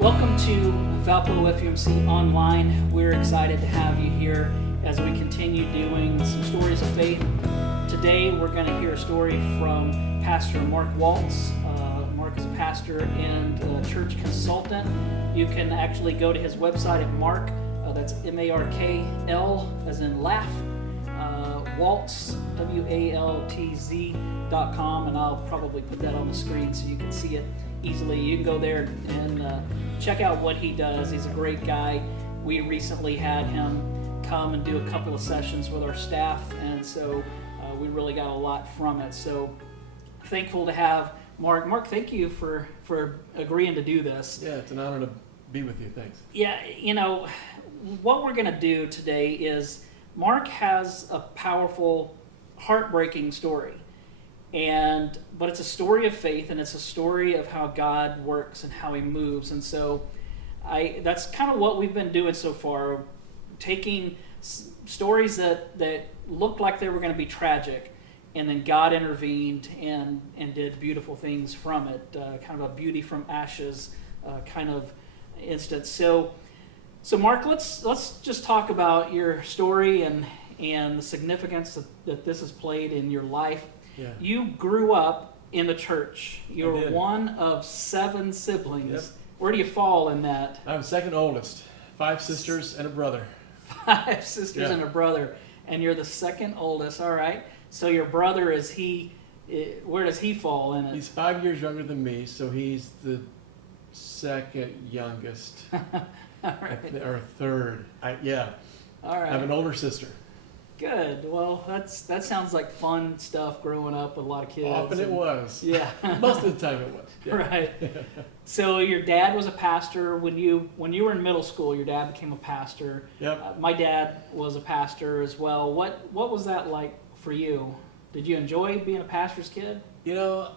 Welcome to Valpo FUMC Online. We're excited to have you here as we continue doing some stories of faith. Today we're going to hear a story from Pastor Marc Waltz. Marc is a pastor and a church consultant. You can actually go to his website at Mark, that's M-A-R-K-L as in laugh, Waltz, WALTZ.com, and I'll probably put that on the screen so you can see it easily. You can go there and check out what he does. He's a great guy. We recently had him come and do a couple of sessions with our staff, and so we really got a lot from it. So thankful to have Marc. Marc, thank you for agreeing to do this. Yeah, it's an honor to be with you. Thanks. Yeah, you know, what we're going to do today is Marc has a powerful, heartbreaking story. But it's a story of faith, and it's a story of how God works and how he moves. And so that's kind of what we've been doing so far, taking stories that looked like they were going to be tragic, and then God intervened and did beautiful things from it, kind of a beauty from ashes kind of instance. So Marc, let's just talk about your story and the significance that this has played in your life. Yeah. You grew up in the church. You're one of 7 siblings. Yep. Where do you fall in that? I'm second oldest. 5 sisters and a brother. 5 sisters and a brother. And you're the second oldest. All right. So your brother, where does he fall in it? He's 5 years younger than me, so he's the second youngest. All right. Or third. All right. I have an older sister. Good. Well, that sounds like fun stuff growing up with a lot of kids. Often it was. Yeah. Most of the time it was. Yeah. Right. So your dad was a pastor. When you were in middle school, your dad became a pastor. Yep. My dad was a pastor as well. What was that like for you? Did you enjoy being a pastor's kid? You know,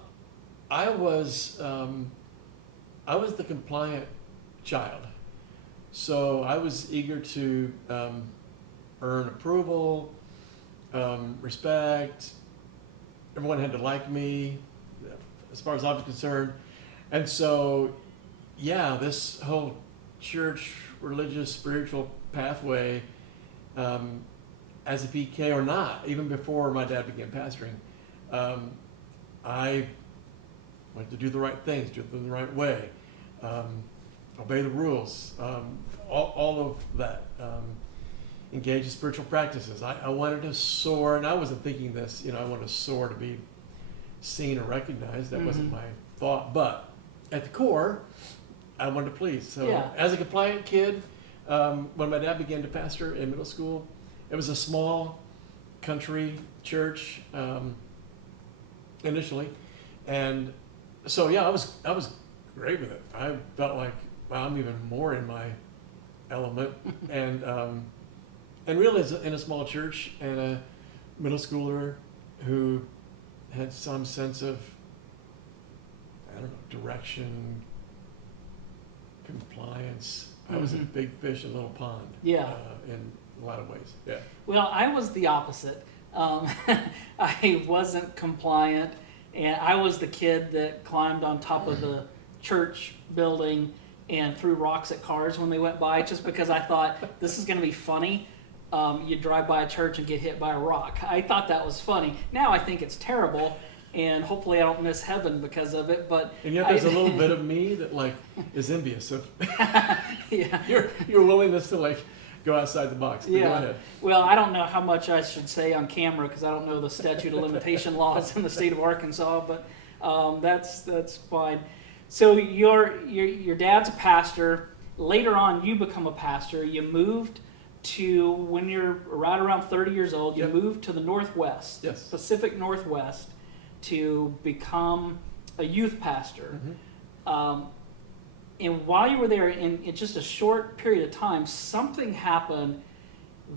I was the compliant child. So I was eager to earn approval, respect. Everyone had to like me, as far as I was concerned. And so, this whole church, religious, spiritual pathway, as a PK or not, even before my dad began pastoring, I wanted to do the right things, do them the right way, obey the rules, all of that. Engage in spiritual practices. I wanted to soar, and I wasn't thinking this, I wanted to soar to be seen or recognized. That wasn't my thought. But at the core, I wanted to please. So as a compliant kid, when my dad began to pastor in middle school, it was a small country church initially. And so, I was great with it. I felt like, wow, I'm even more in my element. And really, in a small church and a middle schooler who had some sense of, direction, compliance. I was a big fish in a little pond. Yeah. In a lot of ways. Yeah. Well, I was the opposite. I wasn't compliant, and I was the kid that climbed on top of the church building and threw rocks at cars when they went by, just because I thought this is going to be funny. You drive by a church and get hit by a rock. I thought that was funny. Now I think it's terrible, and hopefully I don't miss heaven because of it. And yet there's a little bit of me that is envious of yeah. your willingness to go outside the box. But go ahead. Well, I don't know how much I should say on camera because I don't know the statute of limitation laws in the state of Arkansas, but that's fine. So your dad's a pastor. Later on, you become a pastor. You moved to, when you're right around 30 years old, you moved to the Northwest, Pacific Northwest, to become a youth pastor. And while you were there, in just a short period of time, something happened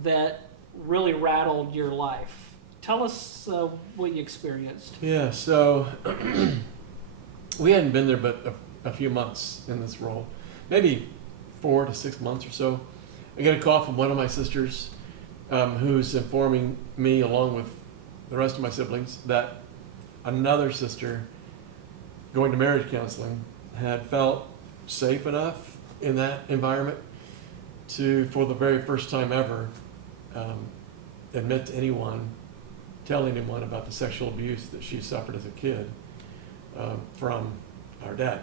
that really rattled your life. Tell us what you experienced. Yeah, so we hadn't been there but a few months in this role, maybe 4 to 6 months or so. I get a call from one of my sisters who's informing me, along with the rest of my siblings, that another sister going to marriage counseling had felt safe enough in that environment to, for the very first time ever, admit to anyone, tell anyone about the sexual abuse that she suffered as a kid from our dad.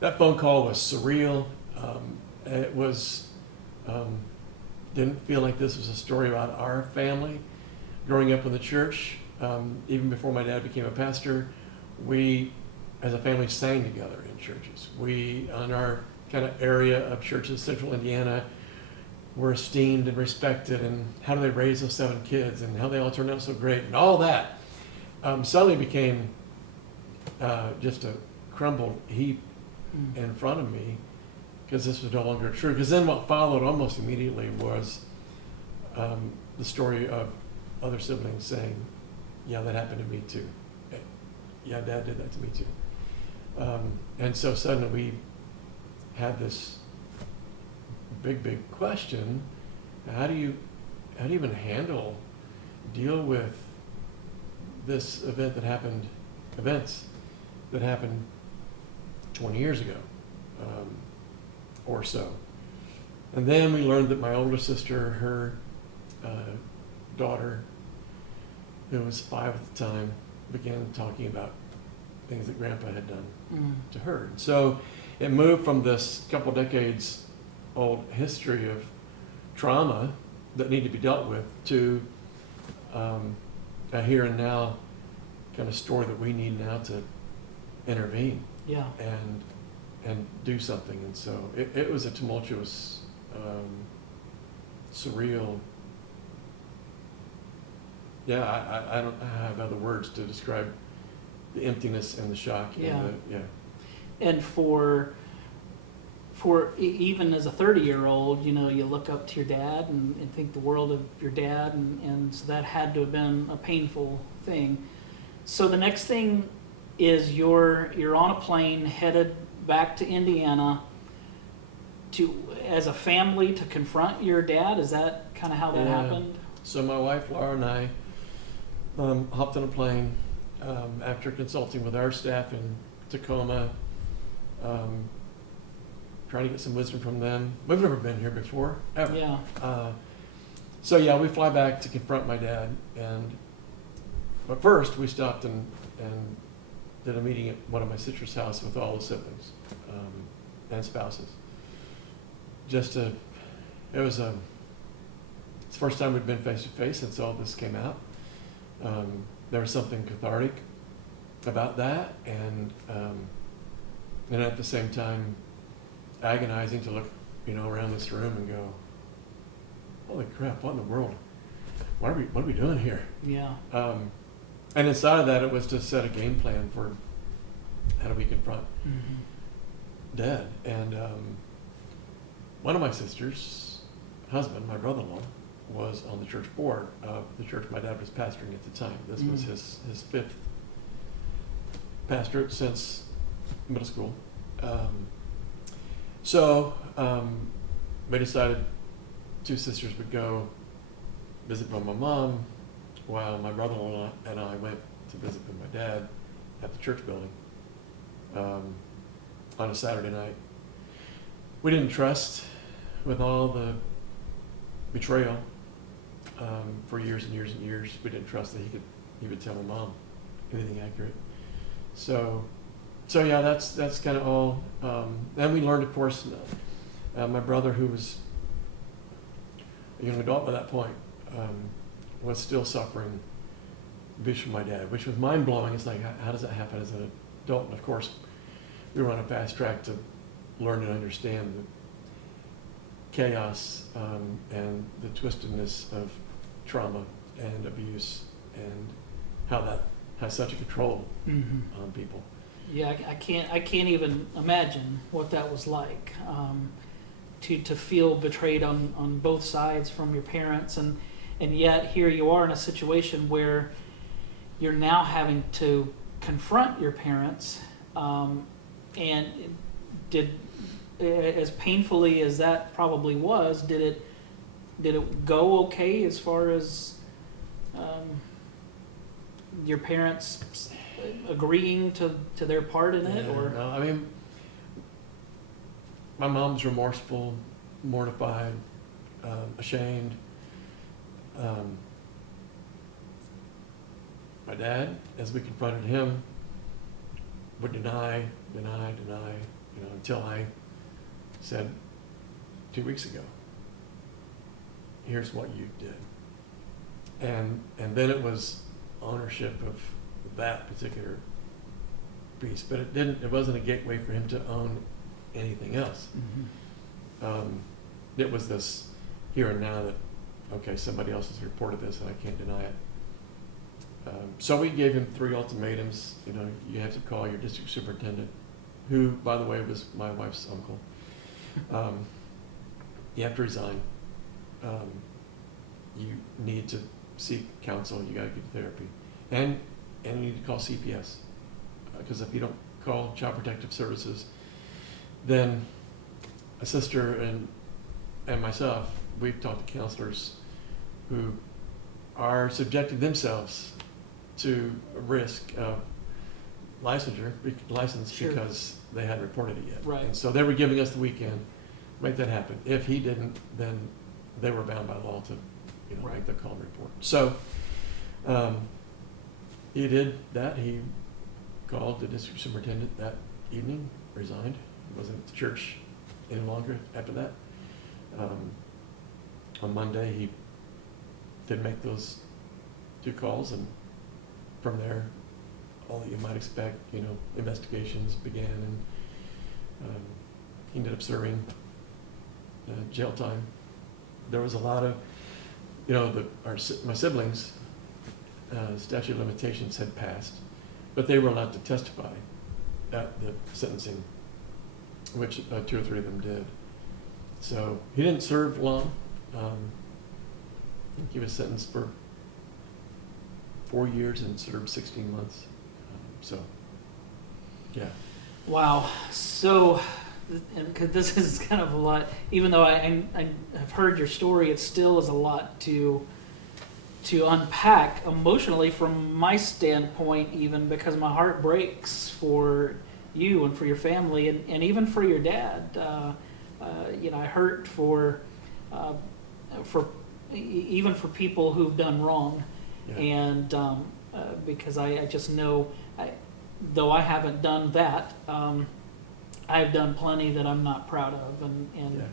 That phone call was surreal. It was, didn't feel like this was a story about our family. Growing up in the church, even before my dad became a pastor, we, as a family, sang together in churches. We, on our kind of area of churches, central Indiana, were esteemed and respected, and how do they raise those 7 kids, and how they all turned out so great, and all that suddenly became just a crumbled heap in front of me, because this was no longer true. Because then what followed almost immediately was the story of other siblings saying, yeah, that happened to me too. Yeah, Dad did that to me too. And so suddenly we had this big question. How do you even deal with this events that happened 20 years ago or so? And then we learned that my older sister, her daughter, who was 5 at the time, began talking about things that Grandpa had done to her. So it moved from this couple decades old history of trauma that needed to be dealt with to a here and now kind of story that we need now to intervene and do something. And so it was a tumultuous, surreal. Yeah, I don't have other words to describe the emptiness and the shock. And for even as a 30-year-old, you know, you look up to your dad and think the world of your dad, and so that had to have been a painful thing. So the next thing is you're on a plane headed back to Indiana as a family to confront your dad. Is that kind of how that happened? So my wife Laura and I hopped on a plane after consulting with our staff in Tacoma, trying to get some wisdom from them. We've never been here before, ever. We fly back to confront my dad, but first we stopped and did a meeting at one of my sister's house with all the siblings and spouses. It's the first time we'd been face to face since all this came out. There was something cathartic about that, and at the same time agonizing to look, around this room and go, holy crap, what in the world? What are we doing here? Yeah. And inside of that, it was to set a game plan for how do we confront Dad. And one of my sister's husband, my brother-in-law, was on the church board of the church my dad was pastoring at the time. This was his 5th pastorate since middle school. We decided 2 sisters would go visit my mom while my brother-in-law and I went to visit with my dad at the church building on a Saturday night. We didn't trust, with all the betrayal for years and years and years, we didn't trust that he would tell my mom anything accurate. So that's kind of all. Then we learned, of course, my brother, who was a young adult by that point, was still suffering abuse from my dad, which was mind-blowing. It's like, how does that happen as an adult? And of course, we were on a fast track to learn and understand the chaos and the twistedness of trauma and abuse, and how that has such a control on people. Yeah, I can't even imagine what that was like, to feel betrayed on both sides from your parents, and yet here you are in a situation where you're now having to confront your parents, and as painfully as that probably was, did it go okay as far as your parents agreeing to their part in it, or? No, I mean, my mom's remorseful, mortified, ashamed. My dad, as we confronted him, would deny, until I said 2 weeks ago, here's what you did. And then it was ownership of that particular piece, but it wasn't a gateway for him to own anything else. Mm-hmm. It was this here and now that, okay, somebody else has reported this and I can't deny it. So we gave him 3 ultimatums. You have to call your district superintendent, who, by the way, was my wife's uncle. You have to resign. You need to seek counsel. You got to get therapy, and you need to call CPS, because if you don't call Child Protective Services, then a sister and myself, we've talked to counselors who are subjecting themselves to a risk of license Sure. because they hadn't reported it yet. Right. And so they were giving us the weekend to make that happen. If he didn't, then they were bound by law to Right. make the call and report. So he did that. He called the district superintendent that evening, resigned. He wasn't at the church any longer after that. On Monday, he did make those 2 calls, and from there, all that you might expect, investigations began, and he ended up serving jail time. There was a lot of, my siblings, statute of limitations had passed, but they were allowed to testify at the sentencing, which 2 or 3 of them did. So he didn't serve long. I think he was sentenced for 4 years and served 16 months. Yeah. Wow. So, because this is kind of a lot, even though I have heard your story, it still is a lot to unpack emotionally from my standpoint, even because my heart breaks for you and for your family, and even for your dad. I hurt for even for people who've done wrong. Yeah. And because I just know, though I haven't done that, I've done plenty that I'm not proud of, and Yeah.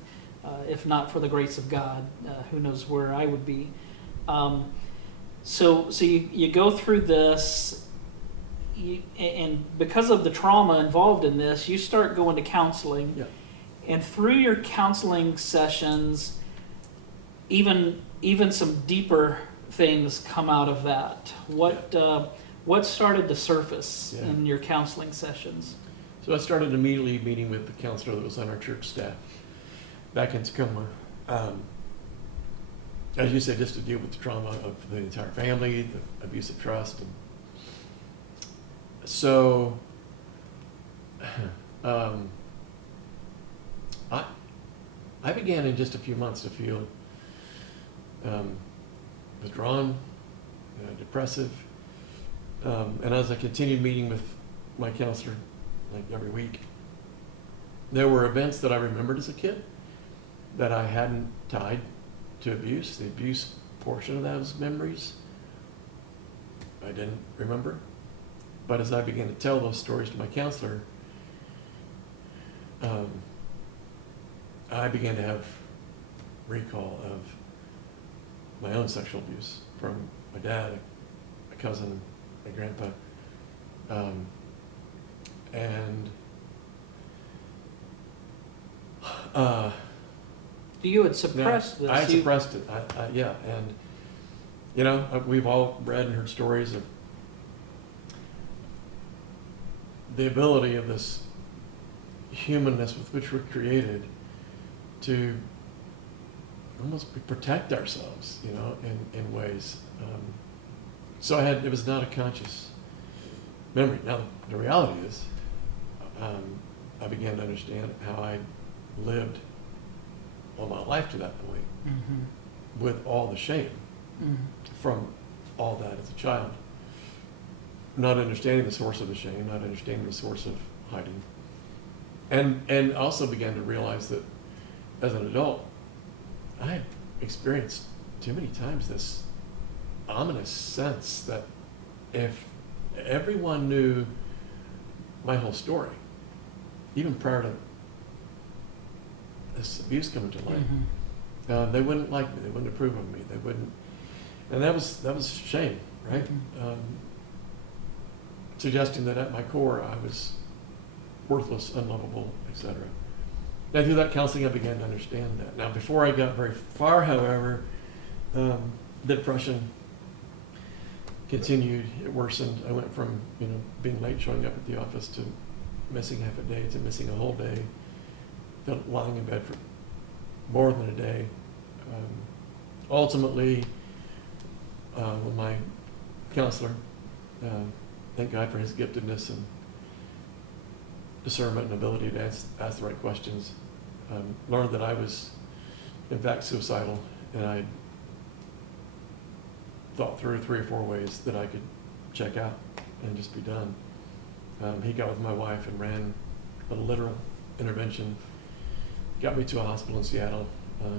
If not for the grace of God, who knows where I would be. So you go through this, and because of the trauma involved in this, you start going to counseling. Yeah. And through your counseling sessions, even some deeper things come out of that. What started to surface Yeah. in your counseling sessions? So I started immediately meeting with the counselor that was on our church staff back in Tacoma. As you said, just to deal with the trauma of the entire family, the abuse of trust. And so I began in just a few months to feel withdrawn, depressive. And as I continued meeting with my counselor, like every week, there were events that I remembered as a kid that I hadn't tied to abuse. The abuse portion of those memories I didn't remember. But as I began to tell those stories to my counselor, I began to have recall of my own sexual abuse from my dad, my cousin, my grandpa, and You had suppressed this. I had suppressed it. Yeah, and we've all read and heard stories of the ability of this humanness with which we're created to almost protect ourselves, in ways. So it was not a conscious memory. Now, the reality is, I began to understand how I lived all my life to that point, Mm-hmm. with all the shame Mm-hmm. from all that as a child. not understanding the source of the shame, not understanding the source of hiding. And also began to realize that as an adult, I had experienced too many times this ominous sense that if everyone knew my whole story, even prior to this abuse coming to light, they wouldn't like me, they wouldn't approve of me, they wouldn't, and that was shame, right? Suggesting that at my core I was worthless, unlovable, etc. And through that counseling I began to understand that. Now before I got very far, however, the depression continued, it worsened. I went from being late showing up at the office to missing half a day to missing a whole day, to lying in bed for more than a day. Ultimately, when my counselor, thank God for his giftedness and discernment and ability to ask the right questions, learned that I was in fact suicidal, and I thought through 3 or 4 ways that I could check out and just be done. He got with my wife and ran a literal intervention, got me to a hospital in Seattle,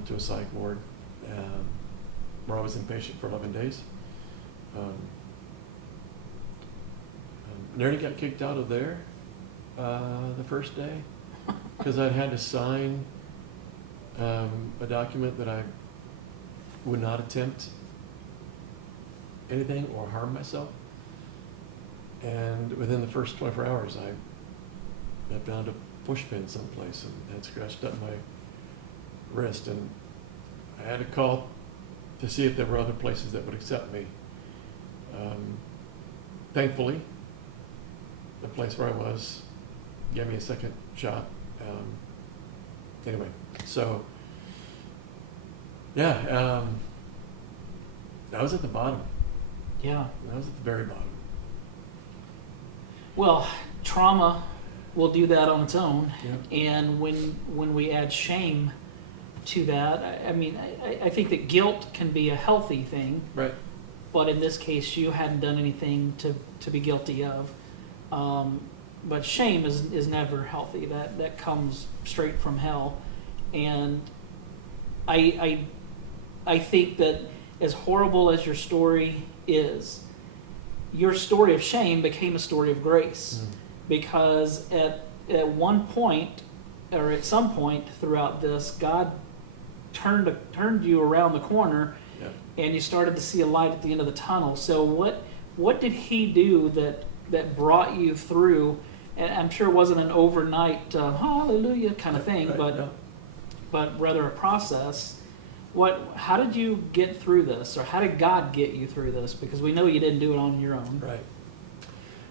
to a psych ward, where I was inpatient for 11 days. Nearly got kicked out of there the first day because I'd had to sign a document that I would not attempt anything or harm myself. And within the first 24 hours, I found a push pin someplace and had scratched up my wrist, and I had to call to see if there were other places that would accept me. Thankfully, the place where I was gave me a second shot. Anyway, so yeah, I was at the bottom. Yeah. I was at the very bottom. Well, trauma will do that on its own, Yeah. and when we add shame to that, I think that guilt can be a healthy thing, Right. but in this case, you hadn't done anything to be guilty of. But shame is never healthy. That comes straight from hell, and I think that as horrible as your story is, your story of shame became a story of grace, because at one point, or at some point throughout this, God turned you around the corner, Yeah. and you started to see a light at the end of the tunnel. So what did He do that brought you through? And I'm sure it wasn't an overnight hallelujah kind of thing, Right, no. but rather a process. How did you get through this, or how did God get you through this? Because we know you didn't do it on your own. Right.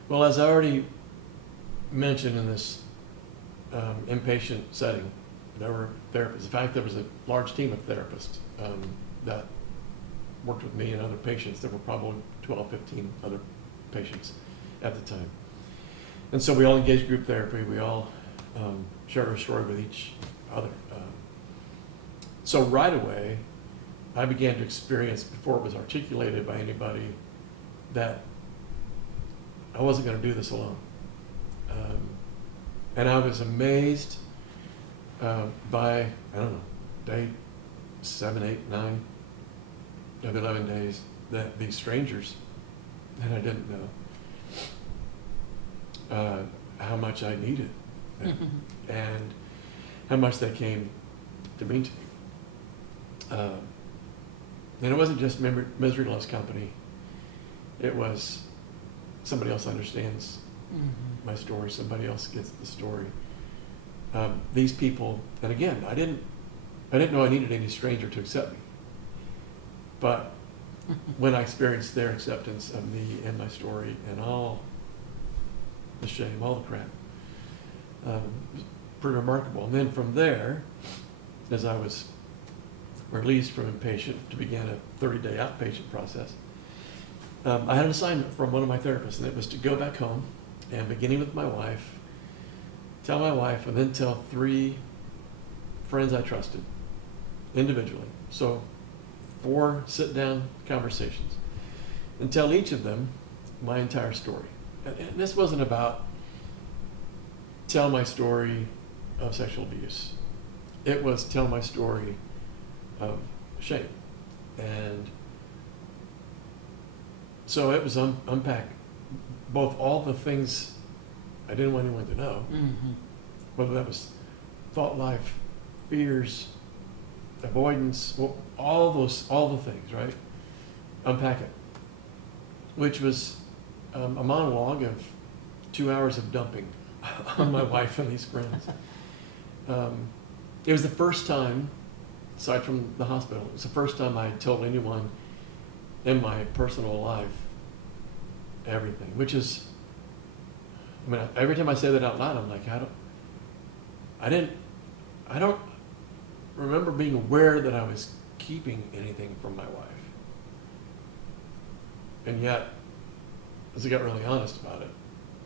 Well, as I already mentioned, in this inpatient setting, there were therapists. In fact, there was a large team of therapists that worked with me and other patients. There were probably 12, 15 other patients at the time. And so we all engaged group therapy. We all shared our story with each other. So right away, I began to experience, before it was articulated by anybody, that I wasn't going to do this alone. And I was amazed by, I don't know, day 7, 8, 9 of the 11 days, that these strangers that I didn't know, how much I needed and how much they came to mean to me. And it wasn't just misery loves company. It was somebody else understands my story. Somebody else gets the story. These people, and again, I didn't know I needed any stranger to accept me. But when I experienced their acceptance of me and my story and all the shame, all the crap, it was pretty remarkable. And then from there, as I was released from inpatient to begin a 30-day outpatient process, I had an assignment from one of my therapists, and it was to go back home and, beginning with my wife, tell my wife, and then tell 3 friends I trusted individually. So 4 sit-down conversations, and tell each of them my entire story. and this wasn't about tell my story of sexual abuse. It was tell my story of shame. And so it was unpack both all the things I didn't want anyone to know, whether that was thought life, fears, avoidance, well, all the things, right? Unpack it, which was a monologue of 2 hours of dumping on my wife and these friends. It was the first time, aside from the hospital, it was the first time I had told anyone in my personal life everything, which is, I mean, every time I say that out loud, I'm like, I don't remember being aware that I was keeping anything from my wife. And yet, as I got really honest about it,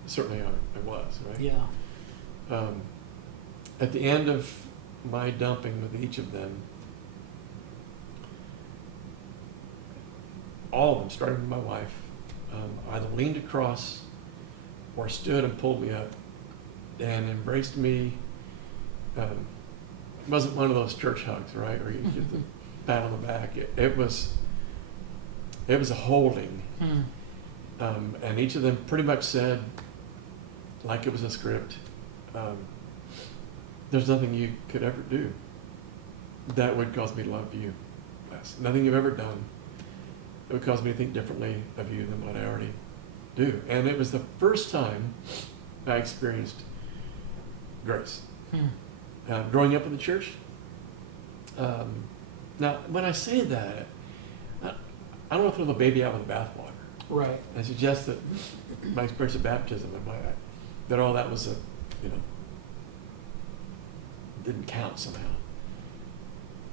certainly I was, right? Yeah. At the end of my dumping with each of them, all of them, starting with my wife, either leaned across or stood and pulled me up and embraced me. It wasn't one of those church hugs, right, where you get the pat on the back. It was a holding. And each of them pretty much said, like it was a script, there's nothing you could ever do that would cause me to love you less. Nothing you've ever done that would cause me to think differently of you than what I already do. And it was the first time I experienced grace. Growing up in the church. Now, when I say that, I don't want to throw the baby out with the bathwater. Right. I suggest that my experience of baptism and that all that was didn't count somehow.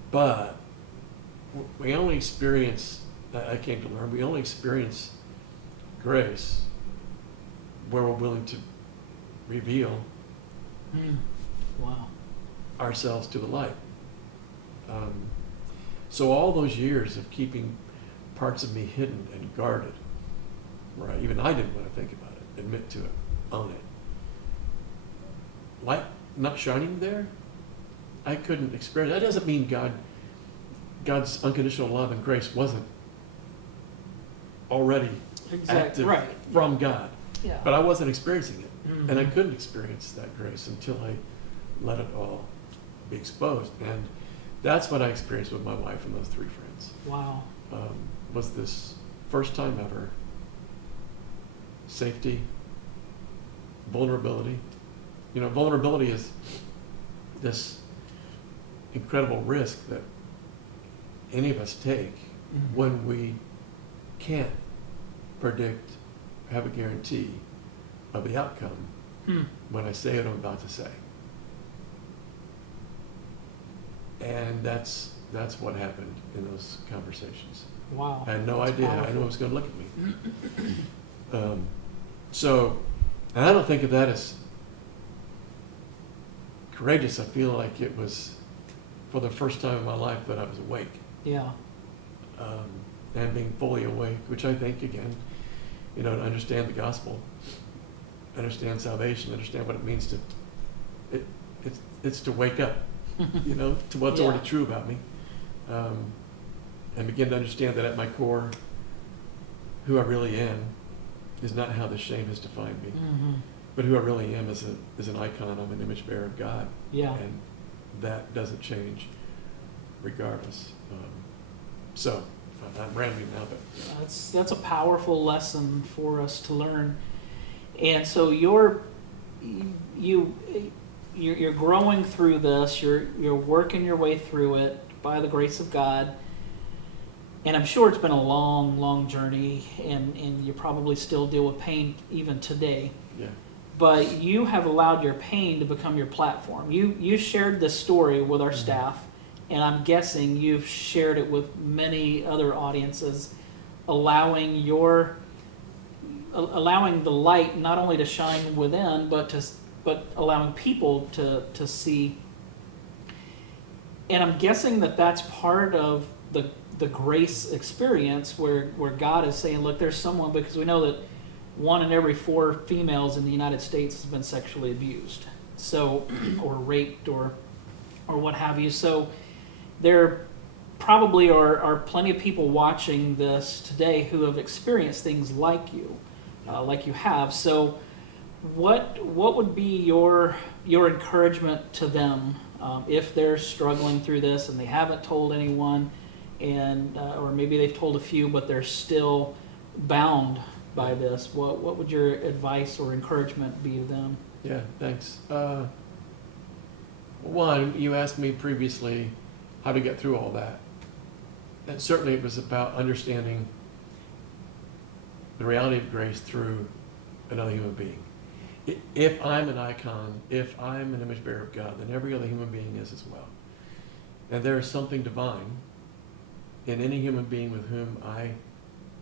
But we only experience, I came to learn, we only experience grace where we're willing to reveal Wow. ourselves to the light. So all those years of keeping parts of me hidden and guarded, right? Even I didn't want to think about it, admit to it, own it. Light not shining there, I couldn't experience. That doesn't mean God's unconditional love and grace wasn't already active from God. Yeah. But I wasn't experiencing it. And I couldn't experience that grace until I let it all be exposed. And that's what I experienced with my wife and those three friends. Wow. Was this first time ever safety, vulnerability. You know, vulnerability is this incredible risk that any of us take when we can't predict, have a guarantee of the outcome when I say what I'm about to say. And that's what happened in those conversations. Wow. I had no That's idea. powerful. I knew it was going to look at me. And I don't think of that as courageous. I feel like it was for the first time in my life that I was awake. Yeah. And being fully awake, which I think, again, you know, to understand the gospel, understand salvation, understand what it means to, it's to wake up, you know, to what's already true about me. And begin to understand that at my core, who I really am is not how the shame has defined me, but who I really am is an icon. I'm an image bearer of God. Yeah. And that doesn't change regardless. So I'm rambling now, but That's a powerful lesson for us to learn. And so you're growing through this. You're working your way through it by the grace of God. And I'm sure it's been a long, long journey, and you probably still deal with pain even today. yeah. But you have allowed your pain to become your platform. You shared this story with our staff, and I'm guessing you've shared it with many other audiences, allowing the light not only to shine within, but allowing people to see. And I'm guessing that's part of the grace experience where God is saying, look, there's someone, because we know that 1 in every 4 females in the United States has been sexually abused, so or raped or what have you. So there probably are plenty of people watching this today who have experienced things like you have. So what would be your encouragement to them if they're struggling through this and they haven't told anyone, and or maybe they've told a few but they're still bound by this? What would your advice or encouragement be to them? Yeah, thanks. One, you asked me previously how to get through all that. And certainly it was about understanding the reality of grace through another human being. If I'm an icon, if I'm an image bearer of God, then every other human being is as well. And there is something divine in any human being with whom I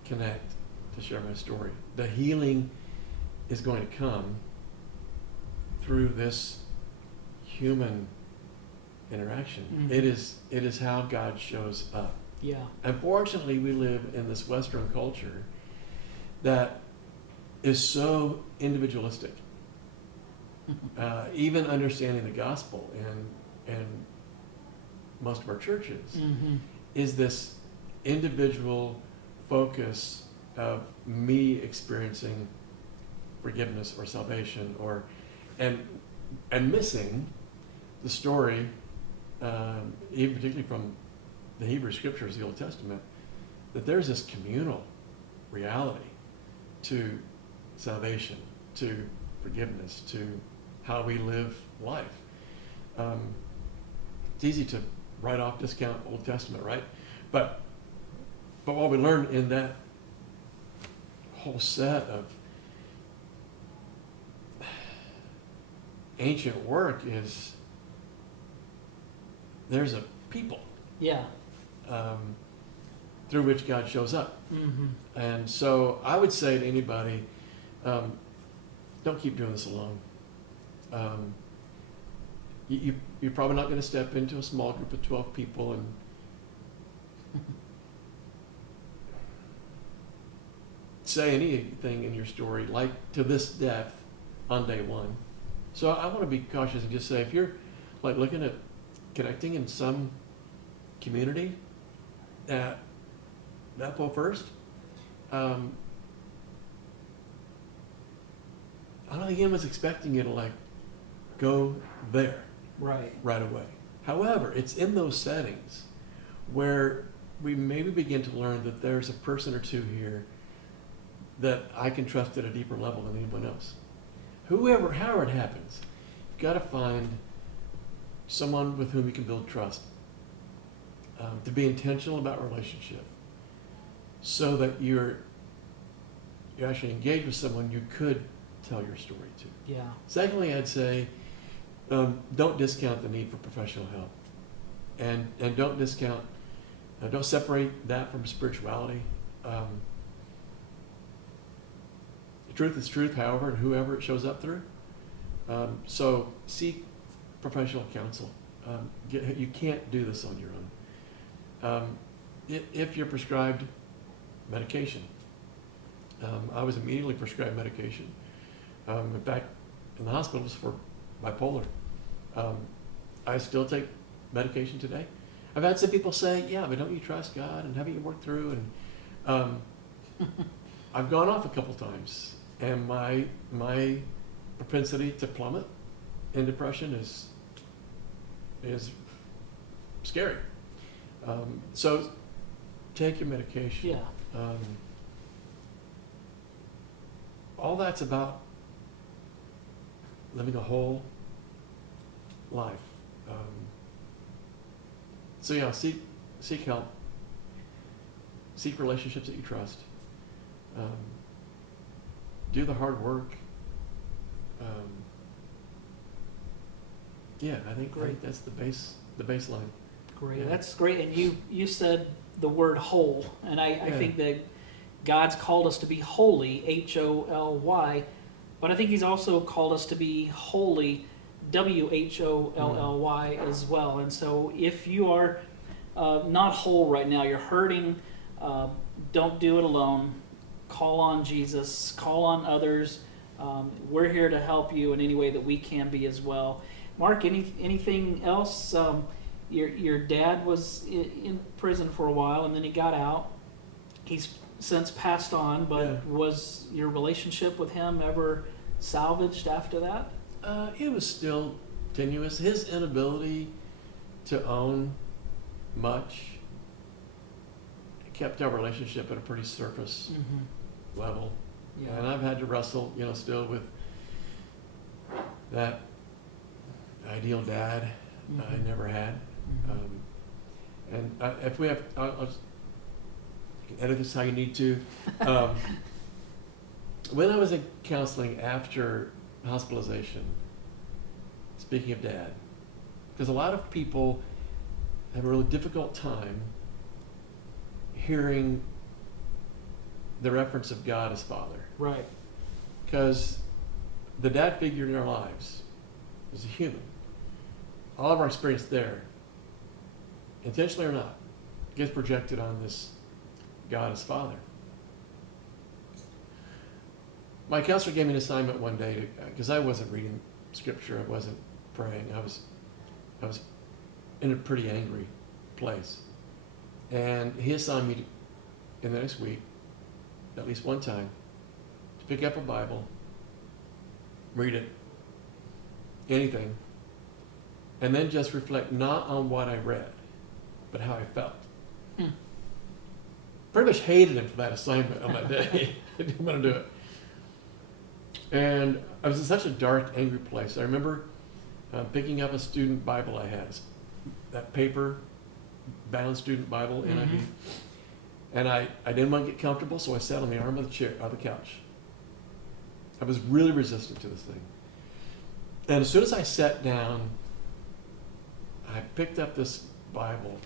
connect to share my story. The healing is going to come through this human interaction. Mm-hmm. It is how God shows up. Yeah. Unfortunately, we live in this Western culture that is so individualistic. Even understanding the gospel and most of our churches Mm-hmm. is this individual focus of me experiencing forgiveness or salvation, and missing the story, even particularly from the Hebrew Scriptures, the Old Testament, that there's this communal reality to salvation, to forgiveness, to how we live life. It's easy to write off, discount Old Testament, right? But what we learn in that whole set of ancient work is there's a people Yeah. through which God shows up. Mm-hmm. And so I would say to anybody, don't keep doing this alone. You're probably not going to step into a small group of 12 people and say anything in your story like to this depth on day one. So I want to be cautious and just say, if you're like looking at connecting in some community at Bethel First, I don't think anyone's expecting you to like go there right away. However, it's in those settings where we maybe begin to learn that there's a person or two here that I can trust at a deeper level than anyone else. However it happens, you've got to find someone with whom you can build trust, to be intentional about relationship, so that you're actually engaged with someone you could tell your story to. Yeah. Secondly, I'd say don't discount the need for professional help, and don't discount, don't separate that from spirituality. Truth is truth, however, and whoever it shows up through. So seek professional counsel. You can't do this on your own. If you're prescribed medication, I was immediately prescribed medication. In fact, in the hospitals for bipolar. I still take medication today. I've had some people say, yeah, but don't you trust God, and haven't you worked through? And I've gone off a couple times. And my propensity to plummet in depression is scary. So take your medication. Yeah. All that's about living a whole life. So yeah, seek help. Seek relationships that you trust. Do the hard work. I think that's the baseline. Great. Yeah. That's great. And you said the word whole, and I think that God's called us to be holy, Holy, but I think He's also called us to be holy, Wholly, as well. And so if you are not whole right now, you're hurting, don't do it alone. call on Jesus, call on others. We're here to help you in any way that we can be as well. Mark, anything else? Your dad was in prison for a while, and then he got out. He's since passed on, but Yeah. was your relationship with him ever salvaged after that? It was still tenuous. His inability to own much kept our relationship at a pretty surface level. Yeah. And I've had to wrestle, still with that ideal dad I never had. If we have, I'll just edit this how you need to. When I was in counseling after hospitalization, speaking of dad, because a lot of people have a really difficult time hearing the reference of God as Father. Right. Because the dad figure in our lives is a human. All of our experience there, intentionally or not, gets projected on this God as Father. My counselor gave me an assignment one day because I wasn't reading scripture, I wasn't praying, I was in a pretty angry place. And he assigned me in the next week, at least one time, to pick up a Bible, read it, anything, and then just reflect not on what I read, but how I felt. Pretty much hated him for that assignment on that day. I didn't want to do it. And I was in such a dark, angry place. I remember picking up a student Bible I had, that paper bound student Bible, NIV. And I didn't want to get comfortable, so I sat on the arm of the couch. I was really resistant to this thing. And as soon as I sat down, I picked up this Bible.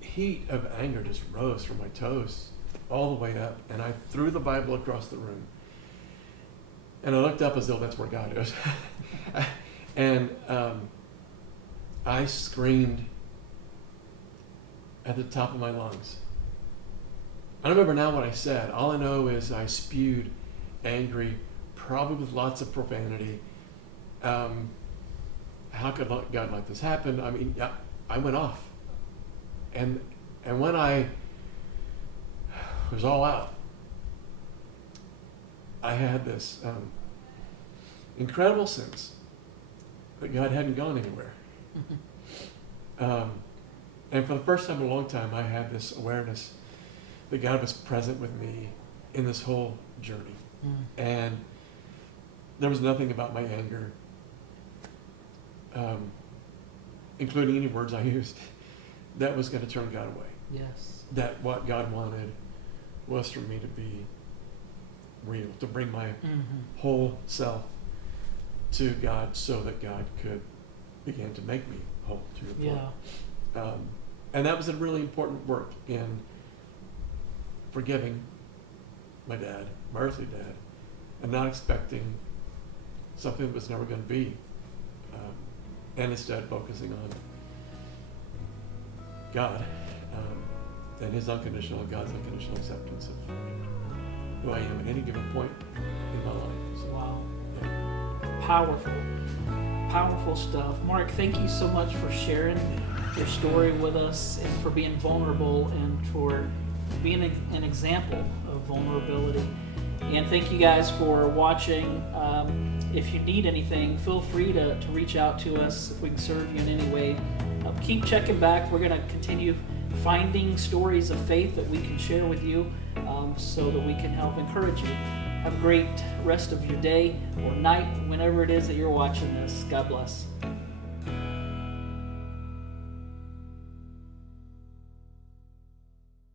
Heat of anger just rose from my toes all the way up, and I threw the Bible across the room. And I looked up as though that's where God is. And I screamed at the top of my lungs. I don't remember now what I said. All I know is I spewed angry, probably with lots of profanity. How could God let this happen? I mean, I went off. And when I was all out, I had this incredible sense that God hadn't gone anywhere. And for the first time in a long time, I had this awareness that God was present with me in this whole journey. And there was nothing about my anger, including any words I used, that was going to turn God away. Yes. That what God wanted was for me to be real, to bring my whole self to God so that God could begin to make me whole, to your point. Yeah. And that was a really important work in forgiving my dad, my earthly dad, and not expecting something that was never going to be, and instead focusing on God and God's unconditional acceptance of who I am at any given point in my life. So, Wow. yeah. Powerful stuff. Mark, thank you so much for sharing your story with us and for being vulnerable and for being an example of vulnerability. And thank you guys for watching. If you need anything, feel free to reach out to us if we can serve you in any way. Keep checking back. We're going to continue finding stories of faith that we can share with you so that we can help encourage you. Have a great rest of your day or night, whenever it is that you're watching this. God bless.